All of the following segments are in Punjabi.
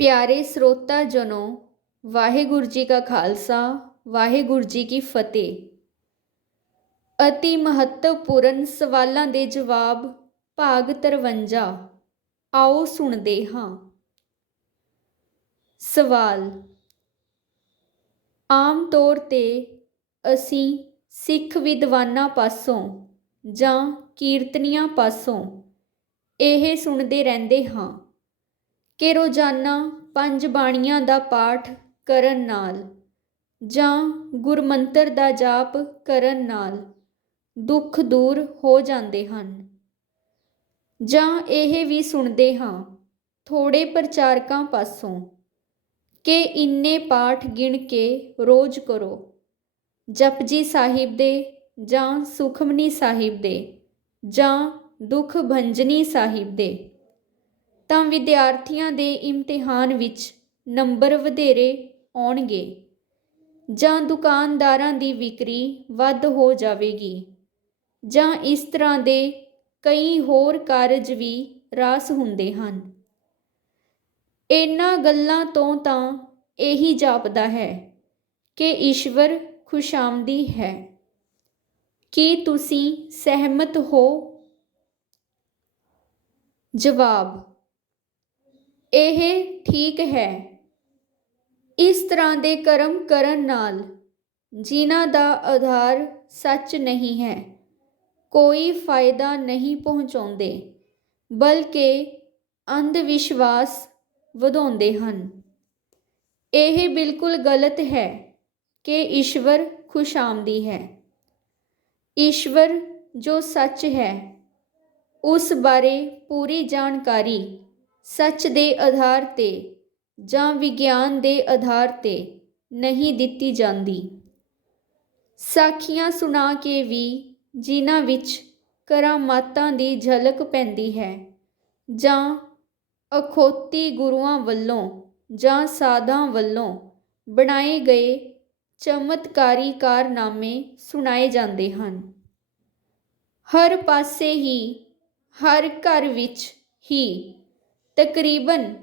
ਪਿਆਰੇ ਸਰੋਤਾ ਜਨੋ, ਵਾਹਿਗੁਰੂ ਜੀ ਕਾ ਖਾਲਸਾ, ਵਾਹਿਗੁਰੂ ਜੀ ਕੀ ਫਤਿਹ। ਅਤੀ ਮਹੱਤਵਪੂਰਨ ਸਵਾਲਾਂ ਦੇ ਜਵਾਬ ਭਾਗ 53। ਆਓ ਸੁਣਦੇ ਹਾਂ। ਸਵਾਲ। ਆਮ ਤੌਰ ਤੇ ਅਸੀਂ ਸਿੱਖ ਵਿਦਵਾਨਾਂ ਪਾਸੋਂ ਜਾਂ ਕੀਰਤਨੀਆਂ ਪਾਸੋਂ ਇਹ ਸੁਣਦੇ ਰਹਿੰਦੇ ਹਾਂ ਕਿ ਰੋਜ਼ਾਨਾ 5 ਬਾਣੀਆਂ ਦਾ ਪਾਠ ਕਰਨ ਨਾਲ ਜਾਂ ਗੁਰਮੰਤਰ ਦਾ ਜਾਪ ਕਰਨ ਨਾਲ ਦੁੱਖ ਦੂਰ ਹੋ ਜਾਂਦੇ ਹਨ। ਜਾਂ ਇਹ ਵੀ ਸੁਣਦੇ ਹਾਂ ਥੋੜ੍ਹੇ ਪ੍ਰਚਾਰਕਾਂ ਪਾਸੋਂ ਕਿ ਇੰਨੇ ਪਾਠ ਗਿਣ ਕੇ ਰੋਜ਼ ਕਰੋ, ਜਪਜੀ ਸਾਹਿਬ ਦੇ ਜਾਂ ਸੁਖਮਨੀ ਸਾਹਿਬ ਦੇ ਜਾਂ ਦੁੱਖ ਭੰਜਨੀ ਸਾਹਿਬ ਦੇ, ਤਾਂ ਵਿਦਿਆਰਥੀਆਂ ਦੇ ਇਮਤਿਹਾਨ ਵਿੱਚ ਨੰਬਰ ਵਧੇਰੇ ਆਉਣਗੇ ਜਾਂ ਦੁਕਾਨਦਾਰਾਂ ਦੀ ਵਿਕਰੀ ਵੱਧ ਹੋ ਜਾਵੇਗੀ ਜਾਂ ਇਸ ਤਰ੍ਹਾਂ ਦੇ ਕਈ ਹੋਰ ਕਾਰਜ ਵੀ ਰਾਸ ਹੁੰਦੇ ਹਨ। ਇਹਨਾਂ ਗੱਲਾਂ ਤੋਂ ਤਾਂ ਇਹੀ ਜਾਪਦਾ ਹੈ ਕਿ ਈਸ਼ਵਰ ਖੁਸ਼ਾਮਦੀ ਹੈ। ਕੀ ਤੁਸੀਂ ਸਹਿਮਤ ਹੋ? ਜਵਾਬ। ਇਹ ਠੀਕ ਹੈ। ਇਸ ਤਰ੍ਹਾਂ ਦੇ ਕਰਮ ਕਰਨ ਨਾਲ ਜਿਨ੍ਹਾਂ ਦਾ ਆਧਾਰ ਸੱਚ ਨਹੀਂ ਹੈ ਕੋਈ ਫਾਇਦਾ ਨਹੀਂ ਪਹੁੰਚਾਉਂਦੇ, ਬਲਕਿ ਅੰਧ ਵਿਸ਼ਵਾਸ ਵਧਾਉਂਦੇ ਹਨ। ਇਹ ਬਿਲਕੁਲ ਗਲਤ ਹੈ ਕਿ ਈਸ਼ਵਰ ਖੁਸ਼ਾਮਦੀ ਹੈ। ਈਸ਼ਵਰ ਜੋ ਸੱਚ ਹੈ ਉਸ ਬਾਰੇ ਪੂਰੀ ਜਾਣਕਾਰੀ ਸੱਚ ਦੇ ਆਧਾਰ ਤੇ ਜਾਂ ਵਿਗਿਆਨ ਦੇ ਆਧਾਰ ਤੇ ਨਹੀਂ ਦਿੱਤੀ ਜਾਂਦੀ। ਸਾਖੀਆਂ ਸੁਣਾ ਕੇ ਵੀ ਜਿਨ੍ਹਾਂ ਵਿੱਚ ਕਰਾਮਾਤਾਂ ਦੀ ਝਲਕ ਪੈਂਦੀ ਹੈ ਜਾਂ ਅਖੌਤੀ ਗੁਰੂਆਂ ਵੱਲੋਂ ਜਾਂ ਸਾਧਾਂ ਵੱਲੋਂ ਬਣਾਏ ਗਏ ਚਮਤਕਾਰੀ ਕਾਰਨਾਮੇ ਸੁਣਾਏ ਜਾਂਦੇ ਹਨ। ਹਰ ਪਾਸੇ ਹੀ, ਹਰ ਘਰ ਵਿੱਚ ਹੀ ਤਕਰੀਬਨ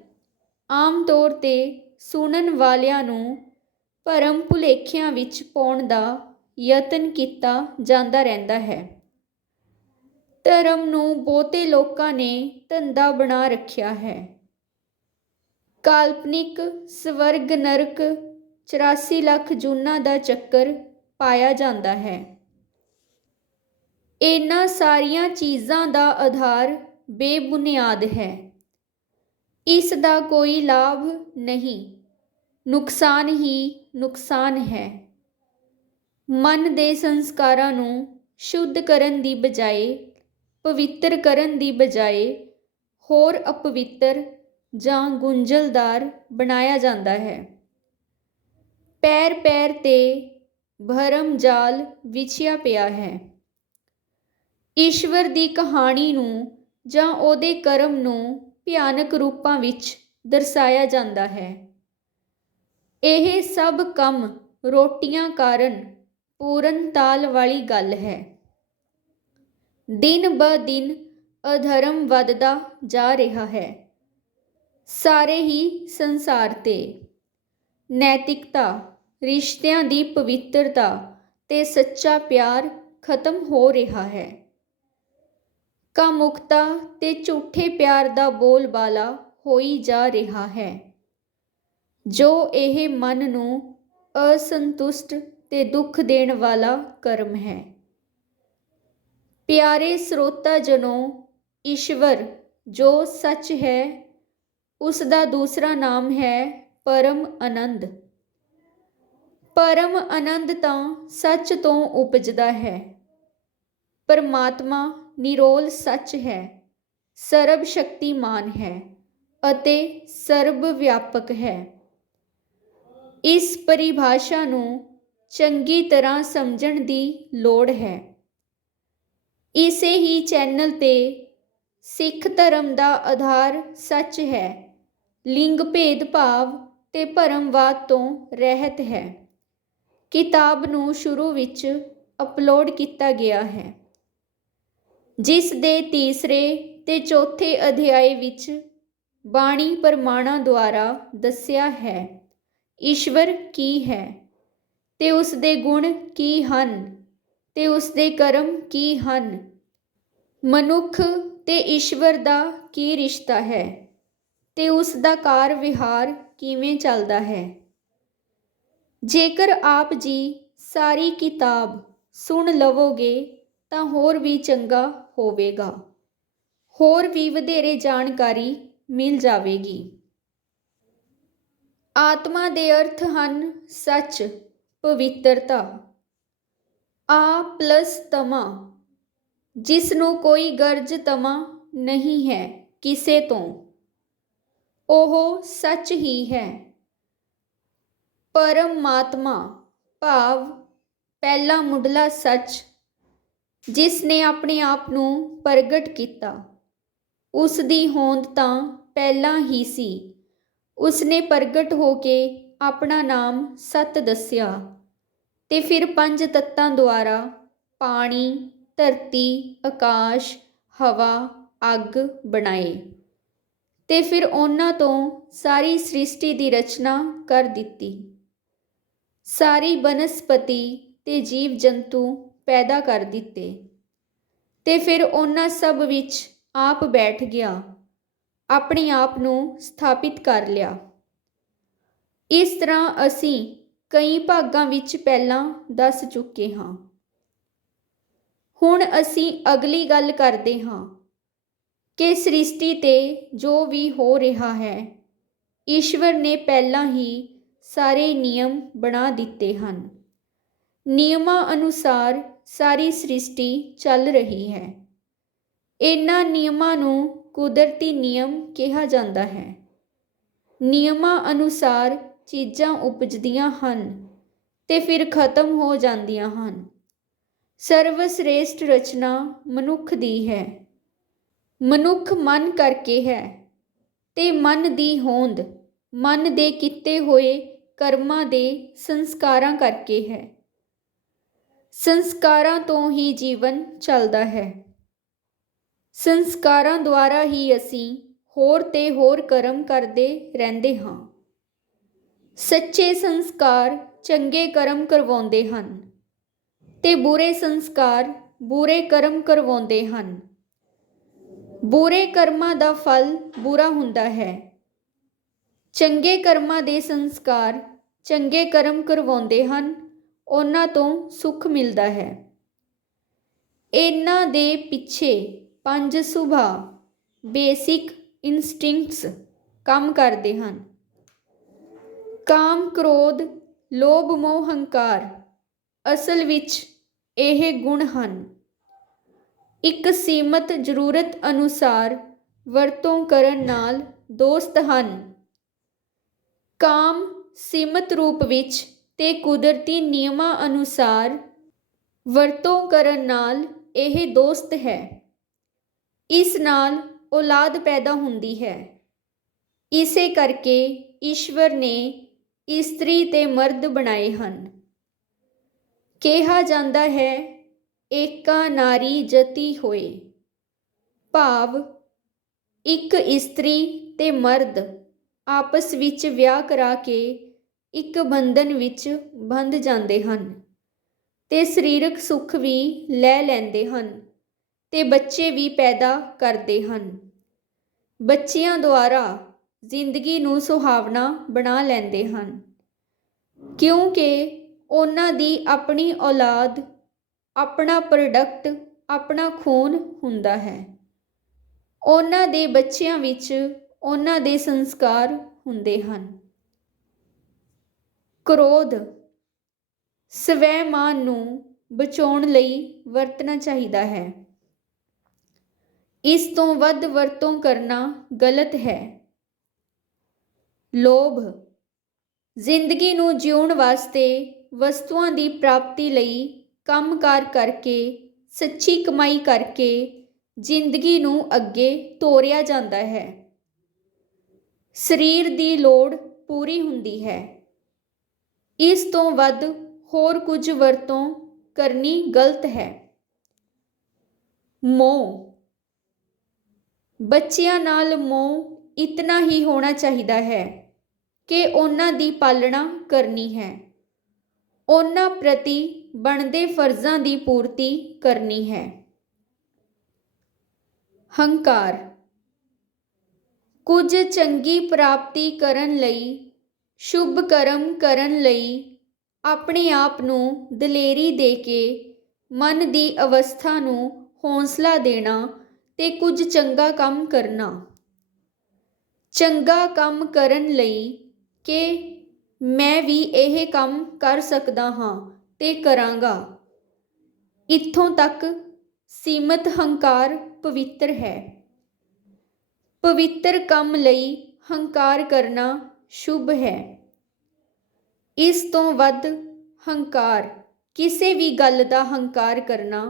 ਆਮ ਤੌਰ ਤੇ ਸੁਣਨ ਵਾਲਿਆਂ ਨੂੰ ਭਰਮ ਭੁਲੇਖਿਆਂ ਵਿੱਚ ਪਾਉਣ ਦਾ ਯਤਨ ਕੀਤਾ ਜਾਂਦਾ ਰਹਿੰਦਾ ਹੈ। ਧਰਮ ਨੂੰ ਬਹੁਤੇ ਲੋਕਾਂ ਨੇ ਧੰਦਾ ਬਣਾ ਰੱਖਿਆ ਹੈ। ਕਾਲਪਨਿਕ ਸਵਰਗ ਨਰਕ 84 ਲੱਖ ਜੂਨਾਂ ਦਾ ਚੱਕਰ ਪਾਇਆ ਜਾਂਦਾ ਹੈ। ਇਹਨਾਂ ਸਾਰੀਆਂ ਚੀਜ਼ਾਂ ਦਾ ਆਧਾਰ ਬੇਬੁਨਿਆਦ ਹੈ। ਇਸ ਦਾ ਕੋਈ ਲਾਭ ਨਹੀਂ, ਨੁਕਸਾਨ ਹੀ ਨੁਕਸਾਨ ਹੈ। ਮਨ ਦੇ ਸੰਸਕਾਰਾਂ ਨੂੰ ਸ਼ੁੱਧ ਕਰਨ ਦੀ ਬਜਾਏ, ਪਵਿੱਤਰ ਕਰਨ ਦੀ ਬਜਾਏ ਹੋਰ ਅਪਵਿੱਤਰ ਜਾਂ ਗੁੰਝਲਦਾਰ ਬਣਾਇਆ ਜਾਂਦਾ ਹੈ। ਪੈਰ ਪੈਰ ਤੇ ਭਰਮ ਜਾਲ ਵਿਛਿਆ ਪਿਆ ਹੈ। ਈਸ਼ਵਰ ਦੀ ਕਹਾਣੀ ਨੂੰ ਜਾਂ ਉਹਦੇ ਕਰਮ ਨੂੰ ਭਿਆਨਕ ਰੂਪਾਂ ਵਿੱਚ ਦਰਸਾਇਆ ਜਾਂਦਾ ਹੈ। ਇਹ ਸਭ ਕੰਮ ਰੋਟੀਆਂ ਕਾਰਨ ਪੂਰਨ ਤਾਲ ਵਾਲੀ ਗੱਲ ਹੈ। ਦਿਨ ਬ ਦਿਨ ਅਧਰਮ ਵੱਧਦਾ ਜਾ ਰਿਹਾ ਹੈ। ਸਾਰੇ ਹੀ ਸੰਸਾਰ ਤੇ ਨੈਤਿਕਤਾ, ਰਿਸ਼ਤਿਆਂ ਦੀ ਪਵਿੱਤਰਤਾ ਤੇ ਸੱਚਾ ਪਿਆਰ ਖਤਮ ਹੋ ਰਿਹਾ ਹੈ। ਕਾਮੁਕਤਾ ਤੇ ਝੂਠੇ ਪਿਆਰ ਦਾ ਬੋਲਬਾਲਾ ਹੋਈ ਜਾ ਰਿਹਾ ਹੈ, ਜੋ ਇਹ ਮਨ ਨੂੰ ਅਸੰਤੁਸ਼ਟ ਤੇ ਦੁੱਖ ਦੇਣ ਵਾਲਾ ਕਰਮ ਹੈ। ਪਿਆਰੇ ਸਰੋਤਾ ਜਨੋ, ਈਸ਼ਵਰ ਜੋ ਸੱਚ ਹੈ ਉਸ ਦਾ ਦੂਸਰਾ ਨਾਮ ਹੈ ਪਰਮ ਆਨੰਦ। ਪਰਮ ਆਨੰਦ ਤਾਂ ਸੱਚ ਤੋਂ ਉਪਜਦਾ ਹੈ। ਪਰਮਾਤਮਾ ਨਿਰੋਲ ਸੱਚ ਹੈ, ਸਰਬ ਸ਼ਕਤੀਮਾਨ ਹੈ ਅਤੇ ਸਰਬ ਵਿਆਪਕ ਹੈ। ਇਸ ਪਰਿਭਾਸ਼ਾ ਨੂੰ ਚੰਗੀ ਤਰ੍ਹਾਂ ਸਮਝਣ ਦੀ ਲੋੜ ਹੈ। ਇਸੇ ਹੀ ਚੈਨਲ ਤੇ ਸਿੱਖ ਧਰਮ ਦਾ ਆਧਾਰ ਸੱਚ ਹੈ, ਲਿੰਗ ਭੇਦਭਾਵ ਤੇ ਭਰਮਵਾਦ ਤੋਂ ਰਹਿਤ ਹੈ। ਕਿਤਾਬ ਨੂੰ ਸ਼ੁਰੂ ਵਿੱਚ ਅਪਲੋਡ ਕੀਤਾ ਗਿਆ ਹੈ, ਜਿਸ ਦੇ ਤੀਸਰੇ ਤੇ ਚੌਥੇ ਅਧਿਆਇ ਵਿੱਚ ਬਾਣੀ ਪ੍ਰਮਾਣਾਂ ਦੁਆਰਾ ਦੱਸਿਆ ਹੈ। ਈਸ਼ਵਰ ਕੀ ਹੈ ਤੇ ਉਸ ਦੇ ਗੁਣ ਕੀ ਹਨ ਤੇ ਉਸ ਦੇ ਕਰਮ ਕੀ ਹਨ। ਮਨੁੱਖ ਤੇ ਈਸ਼ਵਰ ਦਾ ਕੀ ਰਿਸ਼ਤਾ ਹੈ ਤੇ ਉਸ ਦਾ ਕਾਰ ਵਿਹਾਰ ਕਿਵੇਂ ਚੱਲਦਾ ਹੈ। ਜੇਕਰ ਆਪ ਜੀ ਸਾਰੀ ਕਿਤਾਬ ਸੁਣ ਲਵੋਗੇ ਤਾਂ ਹੋਰ ਵੀ ਚੰਗਾ ਹੋਵੇਗਾ, ਹੋਰ ਵੀ ਵਧੇਰੇ ਜਾਣਕਾਰੀ ਮਿਲ ਜਾਵੇਗੀ। ਆਤਮਾ ਦੇ ਅਰਥ ਹਨ ਸੱਚ, ਪਵਿੱਤਰਤਾ। ਆ ਪਲਸ ਤਮਾ, ਜਿਸ ਨੂੰ ਕੋਈ ਗਰਜ ਤਮਾ ਨਹੀਂ ਹੈ ਕਿਸੇ ਤੋਂ, ਉਹ ਸੱਚ ਹੀ ਹੈ। ਪਰਮਾਤਮਾ ਭਾਵ ਪਹਿਲਾ ਮੁੱਢਲਾ ਸੱਚ, ਜਿਸ ਨੇ ਆਪਣੇ ਆਪ ਨੂੰ ਪ੍ਰਗਟ ਕੀਤਾ। ਉਸ ਦੀ ਹੋਂਦ ਤਾਂ ਪਹਿਲਾਂ ਹੀ ਸੀ। ਉਸ ਨੇ ਪ੍ਰਗਟ ਹੋ ਕੇ ਆਪਣਾ ਨਾਮ ਸਤ ਦੱਸਿਆ ਤੇ ਫਿਰ ਪੰਜ ਤੱਤਾਂ ਦੁਆਰਾ ਪਾਣੀ, ਧਰਤੀ, ਆਕਾਸ਼, ਹਵਾ, ਅੱਗ ਬਣਾਏ ਤੇ ਫਿਰ ਉਹਨਾਂ ਤੋਂ ਸਾਰੀ ਸ੍ਰਿਸ਼ਟੀ ਦੀ ਰਚਨਾ ਕਰ ਦਿੱਤੀ। ਸਾਰੀ ਬਨਸਪਤੀ ਤੇ ਜੀਵ ਜੰਤੂ ਪੈਦਾ ਕਰ ਦਿੱਤੇ ਤੇ ਫਿਰ ਉਹਨਾਂ ਸਭ ਵਿੱਚ ਆਪ ਬੈਠ ਗਿਆ, ਆਪਣੇ ਆਪ ਨੂੰ ਸਥਾਪਿਤ ਕਰ ਲਿਆ। ਇਸ ਤਰ੍ਹਾਂ ਅਸੀਂ ਕਈ ਭਾਗਾਂ ਵਿੱਚ ਪਹਿਲਾਂ ਦੱਸ ਚੁੱਕੇ ਹਾਂ। ਹੁਣ ਅਸੀਂ ਅਗਲੀ ਗੱਲ ਕਰਦੇ ਹਾਂ ਕਿ ਸ੍ਰਿਸ਼ਟੀ ਤੇ ਜੋ ਵੀ ਹੋ ਰਿਹਾ ਹੈ, ਈਸ਼ਵਰ ਨੇ ਪਹਿਲਾਂ ਹੀ ਸਾਰੇ ਨਿਯਮ ਬਣਾ ਦਿੱਤੇ ਹਨ। ਨਿਯਮਾਂ ਅਨੁਸਾਰ ਸਾਰੀ ਸ੍ਰਿਸ਼ਟੀ ਚੱਲ ਰਹੀ ਹੈ। ਇਹਨਾਂ ਨਿਯਮਾਂ ਨੂੰ ਕੁਦਰਤੀ ਨਿਯਮ ਕਿਹਾ ਜਾਂਦਾ ਹੈ। ਨਿਯਮਾਂ ਅਨੁਸਾਰ ਚੀਜ਼ਾਂ ਉਪਜਦੀਆਂ ਹਨ ਤੇ ਫਿਰ ਖਤਮ ਹੋ ਜਾਂਦੀਆਂ ਹਨ। ਸਰਵਸ੍ਰੇਸ਼ਟ ਰਚਨਾ ਮਨੁੱਖ ਦੀ ਹੈ। ਮਨੁੱਖ ਮਨ ਕਰਕੇ ਹੈ ਤੇ ਮਨ ਦੀ ਹੋਂਦ ਮਨ ਦੇ ਕੀਤੇ ਹੋਏ ਕਰਮਾਂ ਦੇ ਸੰਸਕਾਰਾਂ ਕਰਕੇ ਹੈ। ਸੰਸਕਾਰਾਂ ਤੋਂ ਹੀ ਜੀਵਨ ਚੱਲਦਾ ਹੈ। ਸੰਸਕਾਰਾਂ ਦੁਆਰਾ ਹੀ ਅਸੀਂ ਹੋਰ ਤੇ ਹੋਰ ਕਰਮ ਕਰਦੇ ਰਹਿੰਦੇ ਹਾਂ। ਸੱਚੇ ਸੰਸਕਾਰ ਚੰਗੇ ਕਰਮ ਕਰਵਾਉਂਦੇ ਹਨ ਤੇ ਬੁਰੇ ਸੰਸਕਾਰ ਬੁਰੇ ਕਰਮ ਕਰਵਾਉਂਦੇ ਹਨ। ਬੁਰੇ ਕਰਮਾਂ ਦਾ ਫਲ ਬੁਰਾ ਹੁੰਦਾ ਹੈ। ਚੰਗੇ ਕਰਮਾਂ ਦੇ ਸੰਸਕਾਰ ਚੰਗੇ ਕਰਮ ਕਰਵਾਉਂਦੇ ਹਨ, ਉਹਨਾਂ ਤੋਂ ਸੁੱਖ ਮਿਲਦਾ ਹੈ। ਇਹਨਾਂ ਦੇ ਪਿੱਛੇ ਪੰਜ ਸੁਭਾਅ ਬੇਸਿਕ ਇਨਸਟਿੰਕਟਸ ਕੰਮ ਕਰਦੇ ਹਨ। ਕਾਮ, ਕ੍ਰੋਧ, ਲੋਭ, ਮੋਹ, ਹੰਕਾਰ ਅਸਲ ਵਿੱਚ ਇਹ ਗੁਣ ਹਨ। ਇੱਕ ਸੀਮਤ ਜ਼ਰੂਰਤ ਅਨੁਸਾਰ ਵਰਤੋਂ ਕਰਨ ਨਾਲ ਦੋਸਤ ਹਨ। ਕਾਮ ਸੀਮਤ ਰੂਪ ਵਿੱਚ ਤੇ ਕੁਦਰਤੀ ਨਿਯਮਾਂ ਅਨੁਸਾਰ ਵਰਤੋਂ ਕਰਨ ਨਾਲ ਇਹ ਦੋਸਤ ਹੈ। ਇਸ ਨਾਲ ਔਲਾਦ ਪੈਦਾ ਹੁੰਦੀ ਹੈ। ਇਸੇ ਕਰਕੇ ਈਸ਼ਵਰ ਨੇ ਇਸਤਰੀ ਤੇ ਮਰਦ ਬਣਾਏ ਹਨ। ਕਿਹਾ ਜਾਂਦਾ ਹੈ ਏਕਾ ਨਾਰੀ ਜਤੀ ਹੋਏ, ਭਾਵ ਇੱਕ ਇਸਤਰੀ ਤੇ ਮਰਦ ਆਪਸ ਵਿੱਚ ਵਿਆਹ ਕਰਾ ਕੇ ਇੱਕ ਬੰਧਨ ਵਿੱਚ ਬੰਧ ਜਾਂਦੇ ਹਨ ਤੇ ਸਰੀਰਕ ਸੁੱਖ ਵੀ ਲੈ ਲੈਂਦੇ ਹਨ ਤੇ ਬੱਚੇ ਵੀ ਪੈਦਾ ਕਰਦੇ ਹਨ। ਬੱਚਿਆਂ ਦੁਆਰਾ ਜ਼ਿੰਦਗੀ ਨੂੰ ਸੁਹਾਵਣਾ ਬਣਾ ਲੈਂਦੇ ਹਨ, ਕਿਉਂਕਿ ਉਹਨਾਂ ਦੀ ਆਪਣੀ ਔਲਾਦ, ਆਪਣਾ ਪ੍ਰੋਡਕਟ, ਆਪਣਾ ਖੂਨ ਹੁੰਦਾ ਹੈ। ਉਹਨਾਂ ਦੇ ਬੱਚਿਆਂ ਵਿੱਚ ਉਹਨਾਂ ਦੇ ਸੰਸਕਾਰ ਹੁੰਦੇ ਹਨ। ਕ੍ਰੋਧ ਸਵੈਮਾਨ ਨੂੰ ਬਚਾਉਣ ਲਈ ਵਰਤਣਾ ਚਾਹੀਦਾ ਹੈ। ਇਸ ਤੋਂ ਵੱਧ ਵਰਤੋਂ ਕਰਨਾ ਗਲਤ ਹੈ। ਲੋਭ ਜ਼ਿੰਦਗੀ ਨੂੰ ਜਿਉਣ ਵਾਸਤੇ ਵਸਤੂਆਂ ਦੀ ਪ੍ਰਾਪਤੀ ਲਈ ਕੰਮਕਾਰ ਕਰਕੇ, ਸੱਚੀ ਕਮਾਈ ਕਰਕੇ ਜ਼ਿੰਦਗੀ ਨੂੰ ਅੱਗੇ ਤੋਰਿਆ ਜਾਂਦਾ ਹੈ। ਸਰੀਰ ਦੀ ਲੋੜ ਪੂਰੀ ਹੁੰਦੀ ਹੈ। ਇਸ ਤੋਂ ਵੱਧ ਹੋਰ ਕੁਝ ਵਰਤੋਂ ਕਰਨੀ ਗਲਤ ਹੈ। ਮੋਹ ਬੱਚਿਆਂ ਨਾਲ ਮੋਹ ਇਤਨਾ ਹੀ ਹੋਣਾ ਚਾਹੀਦਾ ਹੈ ਕਿ ਉਹਨਾਂ ਦੀ ਪਾਲਣਾ ਕਰਨੀ ਹੈ, ਉਹਨਾਂ ਪ੍ਰਤੀ ਬਣਦੇ ਫਰਜ਼ਾਂ ਦੀ ਪੂਰਤੀ ਕਰਨੀ ਹੈ। ਹੰਕਾਰ। ਕੁਝ ਚੰਗੀ ਪ੍ਰਾਪਤੀ ਕਰਨ ਲਈ, ਸ਼ੁਭ ਕਰਮ ਕਰਨ ਲਈ ਆਪਣੇ ਆਪ ਨੂੰ ਦਲੇਰੀ ਦੇ ਕੇ ਮਨ ਦੀ ਅਵਸਥਾ ਨੂੰ ਹੌਸਲਾ ਦੇਣਾ ਤੇ ਕੁਝ ਚੰਗਾ ਕੰਮ ਕਰਨਾ। ਚੰਗਾ ਕੰਮ ਕਰਨ ਲਈ ਕਿ ਮੈਂ ਵੀ ਇਹ ਕੰਮ ਕਰ ਸਕਦਾ ਹਾਂ ਤੇ ਕਰਾਂਗਾ, ਇੱਥੋਂ ਤੱਕ ਸੀਮਤ ਹੰਕਾਰ ਪਵਿੱਤਰ ਹੈ। ਪਵਿੱਤਰ ਕੰਮ ਲਈ ਹੰਕਾਰ ਕਰਨਾ ਸ਼ੁਭ ਹੈ। ਇਸ ਤੋਂ ਵੱਧ ਹੰਕਾਰ, ਕਿਸੇ ਵੀ ਗੱਲ ਦਾ ਹੰਕਾਰ ਕਰਨਾ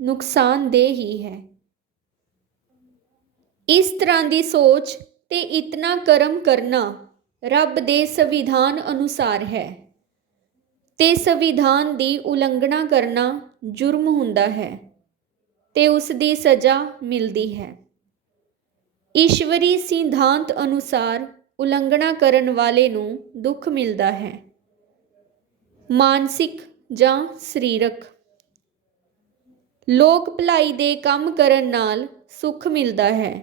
ਨੁਕਸਾਨਦੇਹ ਹੀ ਹੈ। ਇਸ ਤਰ੍ਹਾਂ ਦੀ ਸੋਚ ਤੇ ਇਤਨਾ ਕਰਮ ਕਰਨਾ ਰੱਬ ਦੇ ਸੰਵਿਧਾਨ ਅਨੁਸਾਰ ਹੈ ਤੇ ਸੰਵਿਧਾਨ ਦੀ ਉਲੰਘਣਾ ਕਰਨਾ ਜੁਰਮ ਹੁੰਦਾ ਹੈ ਤੇ ਉਸ ਦੀ ਸਜ਼ਾ ਮਿਲਦੀ ਹੈ। ਈਸ਼ਵਰੀ ਸਿਧਾਂਤ ਅਨੁਸਾਰ ਉਲੰਘਣਾ ਕਰਨ ਵਾਲੇ ਨੂੰ ਦੁੱਖ ਮਿਲਦਾ ਹੈ, ਮਾਨਸਿਕ ਜਾਂ ਸਰੀਰਕ। ਲੋਕ ਭਲਾਈ ਦੇ ਕੰਮ ਕਰਨ ਨਾਲ ਸੁੱਖ ਮਿਲਦਾ ਹੈ।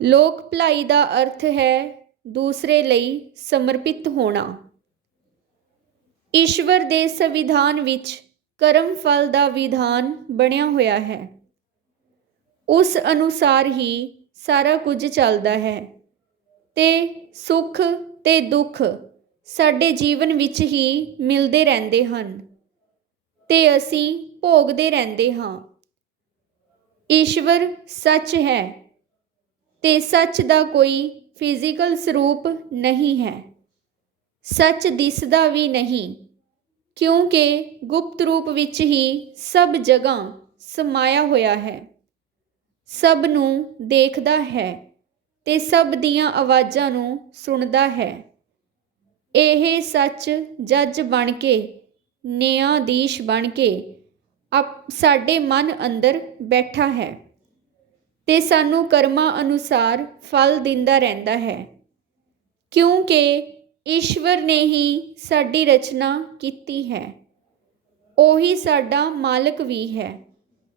ਲੋਕ ਭਲਾਈ ਦਾ ਅਰਥ ਹੈ ਦੂਸਰੇ ਲਈ ਸਮਰਪਿਤ ਹੋਣਾ। ਈਸ਼ਵਰ ਦੇ ਸੰਵਿਧਾਨ ਵਿੱਚ ਕਰਮ ਫਲ ਦਾ ਵਿਧਾਨ ਬਣਿਆ ਹੋਇਆ ਹੈ। ਉਸ ਅਨੁਸਾਰ ਹੀ ਸਾਰਾ ਕੁਝ ਚੱਲਦਾ ਹੈ ਤੇ ਸੁੱਖ ਤੇ ਦੁੱਖ ਸਾਡੇ ਜੀਵਨ ਵਿੱਚ ਹੀ ਮਿਲਦੇ ਰਹਿੰਦੇ ਹਨ ਤੇ ਅਸੀਂ ਭੋਗਦੇ ਰਹਿੰਦੇ ਹਾਂ। ਈਸ਼ਵਰ ਸੱਚ ਹੈ ਤੇ ਸੱਚ ਦਾ ਕੋਈ ਫਿਜ਼ੀਕਲ ਸਰੂਪ ਨਹੀਂ ਹੈ। ਸੱਚ ਦਿਸਦਾ ਵੀ ਨਹੀਂ, ਕਿਉਂਕਿ ਗੁਪਤ ਰੂਪ ਵਿੱਚ ਹੀ ਸਭ ਜਗ੍ਹਾ ਸਮਾਇਆ ਹੋਇਆ ਹੈ, ਸਭ ਨੂੰ ਦੇਖਦਾ ਹੈ ਤੇ ਸਭ ਦੀਆਂ ਆਵਾਜ਼ਾਂ ਨੂੰ ਸੁਣਦਾ ਹੈ। ਇਹ ਸੱਚ ਜੱਜ ਬਣ ਕੇ, ਨਿਆਂਧੀਸ਼ ਬਣ ਕੇ ਸਾਡੇ ਮਨ ਅੰਦਰ ਬੈਠਾ ਹੈ ਤੇ ਸਾਨੂੰ ਕਰਮਾਂ ਅਨੁਸਾਰ ਫਲ ਦਿੰਦਾ ਰਹਿੰਦਾ ਹੈ, ਕਿਉਂਕਿ ਈਸ਼ਵਰ ਨੇ ਹੀ ਸਾਡੀ ਰਚਨਾ ਕੀਤੀ ਹੈ। ਉਹੀ ਸਾਡਾ ਮਾਲਕ ਵੀ ਹੈ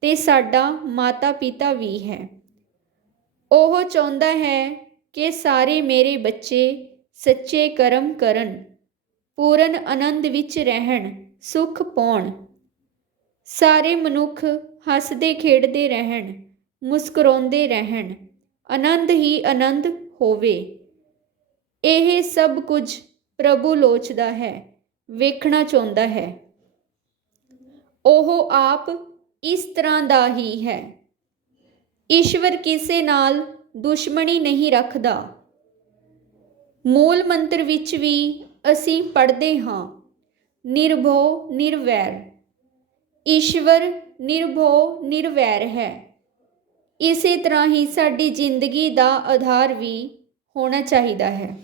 ਤੇ ਸਾਡਾ ਮਾਤਾ ਪਿਤਾ ਵੀ ਹੈ। ਉਹ ਚਾਹੁੰਦਾ ਹੈ ਕਿ ਸਾਰੇ ਮੇਰੇ ਬੱਚੇ ਸੱਚੇ ਕਰਮ ਕਰਨ, ਪੂਰਨ ਆਨੰਦ ਵਿੱਚ ਰਹਿਣ, ਸੁੱਖ ਪਾਉਣ। ਸਾਰੇ ਮਨੁੱਖ ਹੱਸਦੇ ਖੇਡਦੇ ਰਹਿਣ, ਮੁਸਕਰਾਉਂਦੇ ਰਹਿਣ, ਆਨੰਦ ਹੀ ਆਨੰਦ ਹੋਵੇ। ਇਹ ਸਭ ਕੁਝ ਪ੍ਰਭੂ ਲੋਚਦਾ ਹੈ, ਵੇਖਣਾ ਚਾਹੁੰਦਾ ਹੈ। ਉਹ ਆਪ ਇਸ ਤਰ੍ਹਾਂ ਦਾ ਹੀ ਹੈ। ਈਸ਼ਵਰ ਕਿਸੇ ਨਾਲ ਦੁਸ਼ਮਣੀ ਨਹੀਂ ਰੱਖਦਾ। ਮੂਲ ਮੰਤਰ ਵਿੱਚ ਵੀ ਅਸੀਂ ਪੜ੍ਹਦੇ ਹਾਂ, ਨਿਰਭਉ ਨਿਰਵੈਰ। ਈਸ਼ਵਰ ਨਿਰਭਉ ਨਿਰਵੈਰ ਹੈ। ਇਸੇ ਤਰ੍ਹਾਂ ਹੀ ਸਾਡੀ ਜ਼ਿੰਦਗੀ ਦਾ ਆਧਾਰ ਵੀ ਹੋਣਾ ਚਾਹੀਦਾ ਹੈ।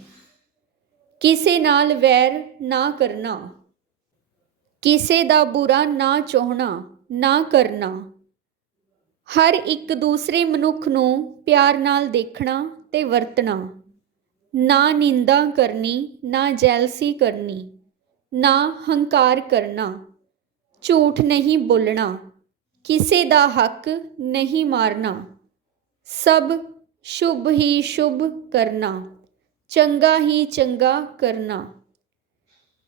ਕਿਸੇ ਨਾਲ ਵੈਰ ਨਾ ਕਰਨਾ, ਕਿਸੇ ਦਾ ਬੁਰਾ ਨਾ ਚਾਹਣਾ, ਨਾ ਕਰਨਾ। ਹਰ ਇੱਕ ਦੂਸਰੇ ਮਨੁੱਖ ਨੂੰ ਪਿਆਰ ਨਾਲ ਦੇਖਣਾ ਤੇ ਵਰਤਣਾ। ਨਾ ਨਿੰਦਾ ਕਰਨੀ, ਨਾ ਜੈਲਸੀ ਕਰਨੀ, ਨਾ ਹੰਕਾਰ ਕਰਨਾ, ਝੂਠ ਨਹੀਂ ਬੋਲਣਾ, ਕਿਸੇ ਦਾ ਹੱਕ ਨਹੀਂ ਮਾਰਨਾ, ਸਭ ਸ਼ੁਭ ਹੀ ਸ਼ੁਭ ਕਰਨਾ, ਚੰਗਾ ਹੀ ਚੰਗਾ ਕਰਨਾ।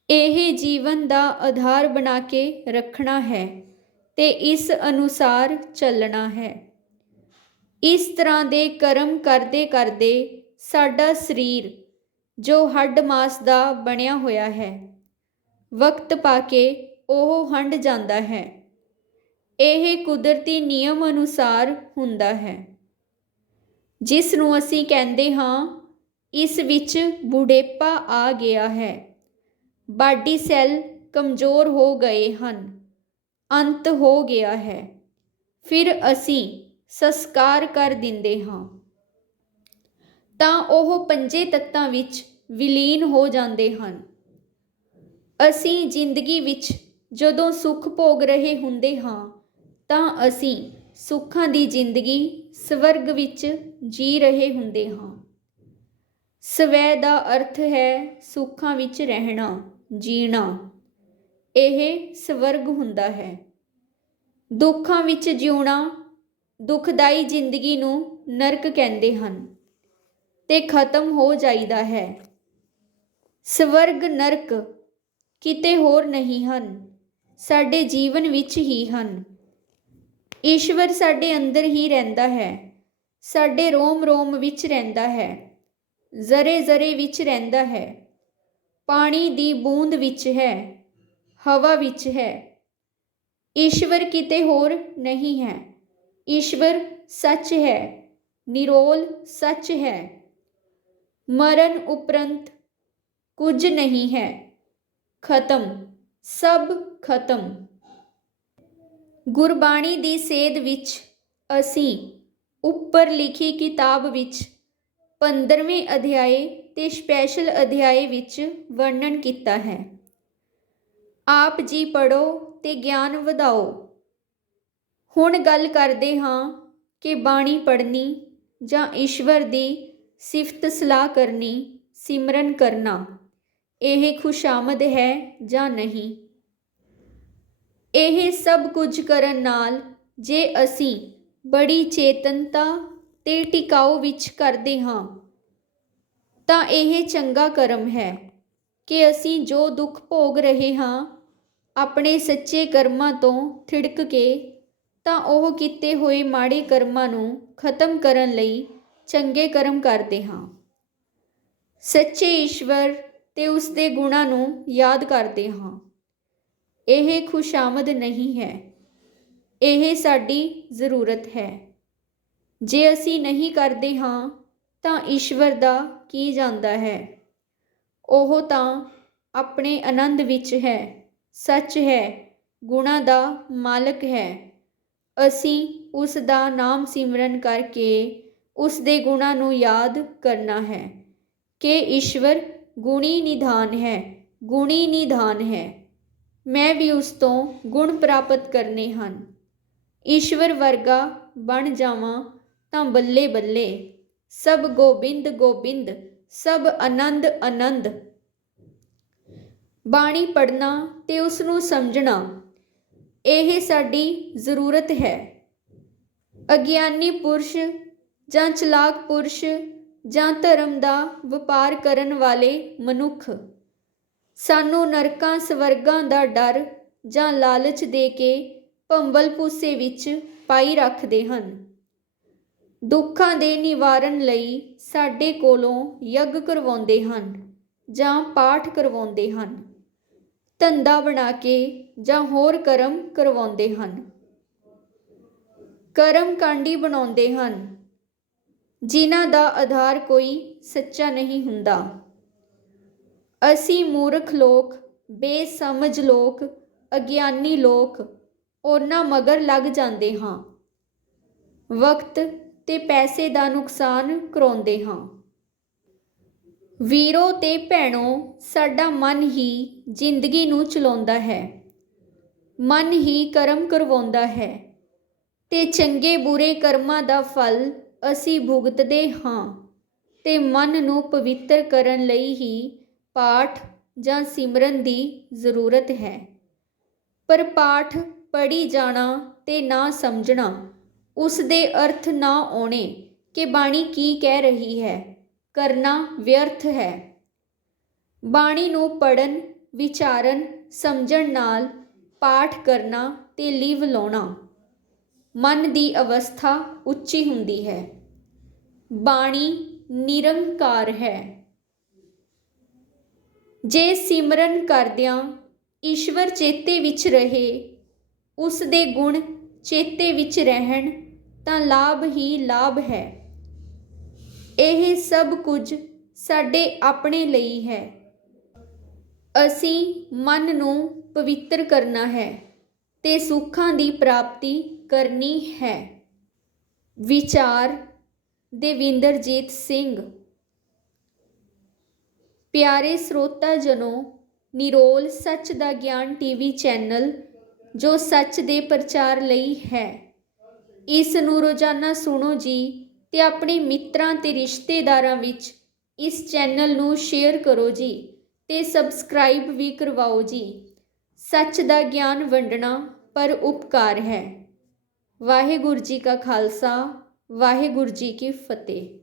ਇਹ ਜੀਵਨ ਦਾ ਆਧਾਰ ਬਣਾ ਕੇ ਰੱਖਣਾ ਹੈ ਤੇ ਇਸ ਅਨੁਸਾਰ ਚੱਲਣਾ ਹੈ। ਇਸ ਤਰ੍ਹਾਂ ਦੇ ਕਰਮ ਕਰਦੇ ਕਰਦੇ ਸਾਡਾ ਸਰੀਰ, ਜੋ ਹੱਡ ਮਾਸ ਦਾ ਬਣਿਆ ਹੋਇਆ ਹੈ, ਵਕਤ ਪਾ ਕੇ ਉਹ ਹੰਡ ਜਾਂਦਾ ਹੈ। ਇਹ ਕੁਦਰਤੀ ਨਿਯਮ ਅਨੁਸਾਰ ਹੁੰਦਾ ਹੈ, ਜਿਸ ਨੂੰ ਅਸੀਂ ਕਹਿੰਦੇ ਹਾਂ ਇਸ ਵਿੱਚ ਬੁਢੇਪਾ ਆ ਗਿਆ ਹੈ, ਬਾਡੀ ਸੈੱਲ ਕਮਜ਼ੋਰ ਹੋ ਗਏ ਹਨ, ਅੰਤ ਹੋ ਗਿਆ ਹੈ। ਫਿਰ ਅਸੀਂ ਸੰਸਕਾਰ ਕਰ ਦਿੰਦੇ ਹਾਂ ਤਾਂ ਉਹ ਪੰਜੇ ਤੱਤਾਂ ਵਿੱਚ ਵਿਲੀਨ ਹੋ ਜਾਂਦੇ ਹਨ। ਅਸੀਂ ਜ਼ਿੰਦਗੀ ਵਿੱਚ ਜਦੋਂ ਸੁੱਖ ਭੋਗ ਰਹੇ ਹੁੰਦੇ ਹਾਂ ਤਾਂ ਅਸੀਂ ਸੁੱਖਾਂ ਦੀ ਜ਼ਿੰਦਗੀ ਸਵਰਗ ਵਿੱਚ ਜੀ ਰਹੇ ਹੁੰਦੇ ਹਾਂ। ਸਵੈ ਦਾ ਅਰਥ ਹੈ ਸੁੱਖਾਂ ਵਿੱਚ ਰਹਿਣਾ, ਜੀਣਾ। ਇਹ ਸਵਰਗ ਹੁੰਦਾ ਹੈ। ਦੁੱਖਾਂ ਵਿੱਚ ਜਿਉਣਾ, ਦੁਖਦਾਈ ਜ਼ਿੰਦਗੀ ਨੂੰ ਨਰਕ ਕਹਿੰਦੇ ਹਨ ਤੇ ਖਤਮ ਹੋ ਜਾਈਦਾ ਹੈ। ਸਵਰਗ ਨਰਕ ਕਿਤੇ ਹੋਰ ਨਹੀਂ ਹਨ, ਸਾਡੇ ਜੀਵਨ ਵਿੱਚ ਹੀ ਹਨ। ਈਸ਼ਵਰ ਸਾਡੇ ਅੰਦਰ ਹੀ ਰਹਿੰਦਾ ਹੈ, ਸਾਡੇ ਰੋਮ ਰੋਮ ਵਿੱਚ ਰਹਿੰਦਾ ਹੈ, ਜ਼ਰੇ ਜ਼ਰੇ ਵਿੱਚ ਰਹਿੰਦਾ ਹੈ, ਪਾਣੀ ਦੀ ਬੂੰਦ ਵਿੱਚ ਹੈ, ਹਵਾ ਵਿੱਚ ਹੈ। ਈਸ਼ਵਰ ਕਿਤੇ ਹੋਰ ਨਹੀਂ ਹੈ। ਈਸ਼ਵਰ ਸੱਚ ਹੈ, ਨਿਰੋਲ ਸੱਚ ਹੈ। ਮਰਨ ਉਪਰੰਤ ਕੁਝ ਨਹੀਂ ਹੈ, ਖਤਮ, ਸਭ ਖਤਮ। ਗੁਰਬਾਣੀ ਦੀ ਸੇਧ ਵਿੱਚ ਅਸੀਂ ਉੱਪਰ ਲਿਖੀ ਕਿਤਾਬ ਵਿੱਚ 15ਵੇਂ ਅਧਿਆਏ ਤੇ ਸਪੈਸ਼ਲ ਅਧਿਆਏ ਵਿੱਚ ਵਰਣਨ ਕੀਤਾ ਹੈ। ਆਪ ਜੀ ਪੜ੍ਹੋ ਤੇ ਗਿਆਨ ਵਧਾਓ। ਹੁਣ ਗੱਲ ਕਰਦੇ ਹਾਂ ਕਿ ਬਾਣੀ ਪੜ੍ਹਨੀ ਜਾਂ ਈਸ਼ਵਰ ਦੀ ਸਿਫਤ ਸਲਾਹ ਕਰਨੀ, ਸਿਮਰਨ ਕਰਨਾ, ਇਹ ਖੁਸ਼ਾਮਦ ਹੈ ਜਾਂ ਨਹੀਂ। ਇਹ ਸਭ ਕੁਝ ਕਰਨ ਨਾਲ ਜੇ ਅਸੀਂ ਬੜੀ ਚੇਤਨਤਾ ਤੇ ਟਿਕਾਊ ਵਿੱਚ ਕਰਦੇ ਹਾਂ ਤਾਂ ਇਹ ਚੰਗਾ ਕਰਮ ਹੈ ਕਿ ਅਸੀਂ ਜੋ ਦੁੱਖ ਭੋਗ ਰਹੇ ਹਾਂ ਆਪਣੇ ਸੱਚੇ ਕਰਮਾਂ ਤੋਂ ਥਿੜਕ ਕੇ, ਤਾਂ ਉਹ ਕੀਤੇ ਹੋਏ ਮਾੜੇ ਕਰਮਾਂ ਨੂੰ ਖਤਮ ਕਰਨ ਲਈ ਚੰਗੇ ਕਰਮ ਕਰਦੇ ਹਾਂ। ਸੱਚੇ ਈਸ਼ਵਰ ਤੇ ਉਸ ਦੇ ਗੁਣਾਂ ਨੂੰ ਯਾਦ ਕਰਦੇ ਹਾਂ। ਇਹ ਖੁਸ਼ਾਮਦ ਨਹੀਂ ਹੈ, ਇਹ ਸਾਡੀ ਜ਼ਰੂਰਤ ਹੈ। ਜੇ ਅਸੀਂ ਨਹੀਂ ਕਰਦੇ ਹਾਂ ਤਾਂ ਈਸ਼ਵਰ ਦਾ ਕੀ ਜਾਂਦਾ ਹੈ। ਉਹ ਤਾਂ ਆਪਣੇ ਆਨੰਦ ਵਿੱਚ ਹੈ, ਸੱਚ ਹੈ, ਗੁਣਾਂ ਦਾ ਮਾਲਕ ਹੈ। ਅਸੀਂ ਉਸ ਦਾ ਨਾਮ ਸਿਮਰਨ ਕਰਕੇ ਉਸ ਦੇ ਗੁਣਾਂ ਨੂੰ ਯਾਦ ਕਰਨਾ ਹੈ ਕਿ ਈਸ਼ਵਰ ਗੁਣੀ ਨਿਧਾਨ ਹੈ, ਗੁਣੀ ਨਿਧਾਨ ਹੈ। ਮੈਂ ਵੀ ਉਸ ਤੋਂ ਗੁਣ ਪ੍ਰਾਪਤ ਕਰਨੇ ਹਨ। ਈਸ਼ਵਰ ਵਰਗਾ ਬਣ ਜਾਵਾਂ ਤਾਂ ਬੱਲੇ ਬੱਲੇ, ਸਭ ਗੋਬਿੰਦ ਗੋਬਿੰਦ, ਸਭ ਆਨੰਦ ਆਨੰਦ। ਬਾਣੀ ਪੜ੍ਹਨਾ ਤੇ ਉਸ ਨੂੰ ਸਮਝਣਾ, ਇਹ ਸਾਡੀ ਜ਼ਰੂਰਤ ਹੈ। ਅਗਿਆਨੀ ਪੁਰਸ਼ ਜਾਂ ਚਲਾਕ ਪੁਰਸ਼ ਜਾਂ ਧਰਮ ਦਾ ਵਪਾਰ ਕਰਨ ਵਾਲੇ ਮਨੁੱਖ ਸਾਨੂੰ ਨਰਕਾਂ ਸਵਰਗਾਂ ਦਾ ਡਰ ਜਾਂ ਲਾਲਚ ਦੇ ਕੇ ਭੰਬਲ ਭੂਸੇ ਵਿੱਚ ਪਾਈ ਰੱਖਦੇ ਹਨ। ਦੁੱਖਾਂ ਦੇ ਨਿਵਾਰਨ ਲਈ ਸਾਡੇ ਕੋਲੋਂ ਯੱਗ ਕਰਵਾਉਂਦੇ ਹਨ ਜਾਂ ਪਾਠ ਕਰਵਾਉਂਦੇ ਹਨ, ਧੰਦਾ ਬਣਾ ਕੇ ਜਾਂ ਹੋਰ ਕਰਮ ਕਰਵਾਉਂਦੇ ਹਨ। ਕਰਮ ਕਾਂਡੀ ਬਣਾਉਂਦੇ ਹਨ ਜਿਨ੍ਹਾਂ ਦਾ ਆਧਾਰ ਕੋਈ ਸੱਚਾ ਨਹੀਂ ਹੁੰਦਾ। ਅਸੀਂ ਮੂਰਖ ਲੋਕ, ਬੇਸਮਝ ਲੋਕ, ਅਗਿਆਨੀ ਲੋਕ ਉਹਨਾਂ ਮਗਰ ਲੱਗ ਜਾਂਦੇ ਹਾਂ, ਵਕਤ ਤੇ ਪੈਸੇ ਦਾ ਨੁਕਸਾਨ ਕਰਾਉਂਦੇ ਹਾਂ। ਵੀਰੋ ਤੇ ਭੈਣੋ, ਸਾਡਾ ਮਨ ਹੀ ਜ਼ਿੰਦਗੀ ਨੂੰ ਚਲਾਉਂਦਾ ਹੈ, ਮਨ ਹੀ ਕਰਮ ਕਰਵਾਉਂਦਾ ਹੈ ਤੇ ਚੰਗੇ ਬੁਰੇ ਕਰਮਾਂ ਦਾ ਫਲ ਅਸੀਂ ਭੁਗਤਦੇ ਹਾਂ। ਤੇ ਮਨ ਨੂੰ ਪਵਿੱਤਰ ਕਰਨ ਲਈ ਹੀ ਪਾਠ ਜਾਂ ਸਿਮਰਨ ਦੀ ਜ਼ਰੂਰਤ ਹੈ। ਪਰ ਪਾਠ ਪੜ੍ਹੀ ਜਾਣਾ ਤੇ ਨਾ ਸਮਝਣਾ, ਉਸ ਦੇ ਅਰਥ ਨਾ ਆਉਣੇ ਕਿ ਬਾਣੀ ਕੀ ਕਹਿ ਰਹੀ ਹੈ, ਕਰਨਾ ਵਿਅਰਥ ਹੈ। ਬਾਣੀ ਨੂੰ ਪੜ੍ਹਨ, ਵਿਚਾਰਨ, ਸਮਝਣ ਨਾਲ ਪਾਠ ਕਰਨਾ ਤੇ ਲਿਵ ਲਾਉਣਾ, ਮਨ ਦੀ ਅਵਸਥਾ ਉੱਚੀ ਹੁੰਦੀ ਹੈ। ਬਾਣੀ ਨਿਰੰਕਾਰ ਹੈ। ਜੇ ਸਿਮਰਨ ਕਰਦਿਆਂ ਈਸ਼ਵਰ ਚੇਤੇ ਵਿੱਚ ਰਹੇ, ਉਸ ਦੇ ਗੁਣ ਚੇਤੇ ਵਿੱਚ ਰਹਿਣ ਤਾਂ ਲਾਭ ਹੀ ਲਾਭ ਹੈ। ਇਹ ਸਭ ਕੁਝ ਸਾਡੇ ਆਪਣੇ ਲਈ ਹੈ। ਅਸੀਂ ਮਨ ਨੂੰ ਪਵਿੱਤਰ ਕਰਨਾ ਹੈ ਤੇ ਸੁੱਖਾਂ ਦੀ ਪ੍ਰਾਪਤੀ ਕਰਨੀ ਹੈ। ਵਿਚਾਰ ਦੇਵਿੰਦਰਜੀਤ ਸਿੰਘ। ਪਿਆਰੇ ਸਰੋਤਾ ਜਨੋ, ਨਿਰੋਲ ਸੱਚ ਦਾ ਗਿਆਨ ਟੀਵੀ ਚੈਨਲ ਜੋ ਸੱਚ ਦੇ ਪ੍ਰਚਾਰ ਲਈ ਹੈ, ਇਸ ਨੂੰ ਰੋਜ਼ਾਨਾ ਸੁਣੋ ਜੀ ਤੇ ਆਪਣੇ ਮਿੱਤਰਾਂ ਤੇ ਰਿਸ਼ਤੇਦਾਰਾਂ ਵਿੱਚ ਇਸ ਚੈਨਲ ਨੂੰ ਸ਼ੇਅਰ ਕਰੋ ਜੀ ਤੇ ਸਬਸਕ੍ਰਾਈਬ ਵੀ ਕਰਵਾਓ ਜੀ। ਸੱਚ ਦਾ ਗਿਆਨ ਵੰਡਣਾ ਪਰ ਉਪਕਾਰ ਹੈ। ਵਾਹਿਗੁਰੂ ਜੀ ਕਾ ਖਾਲਸਾ, ਵਾਹਿਗੁਰੂ ਜੀ ਕੀ ਫਤਿਹ।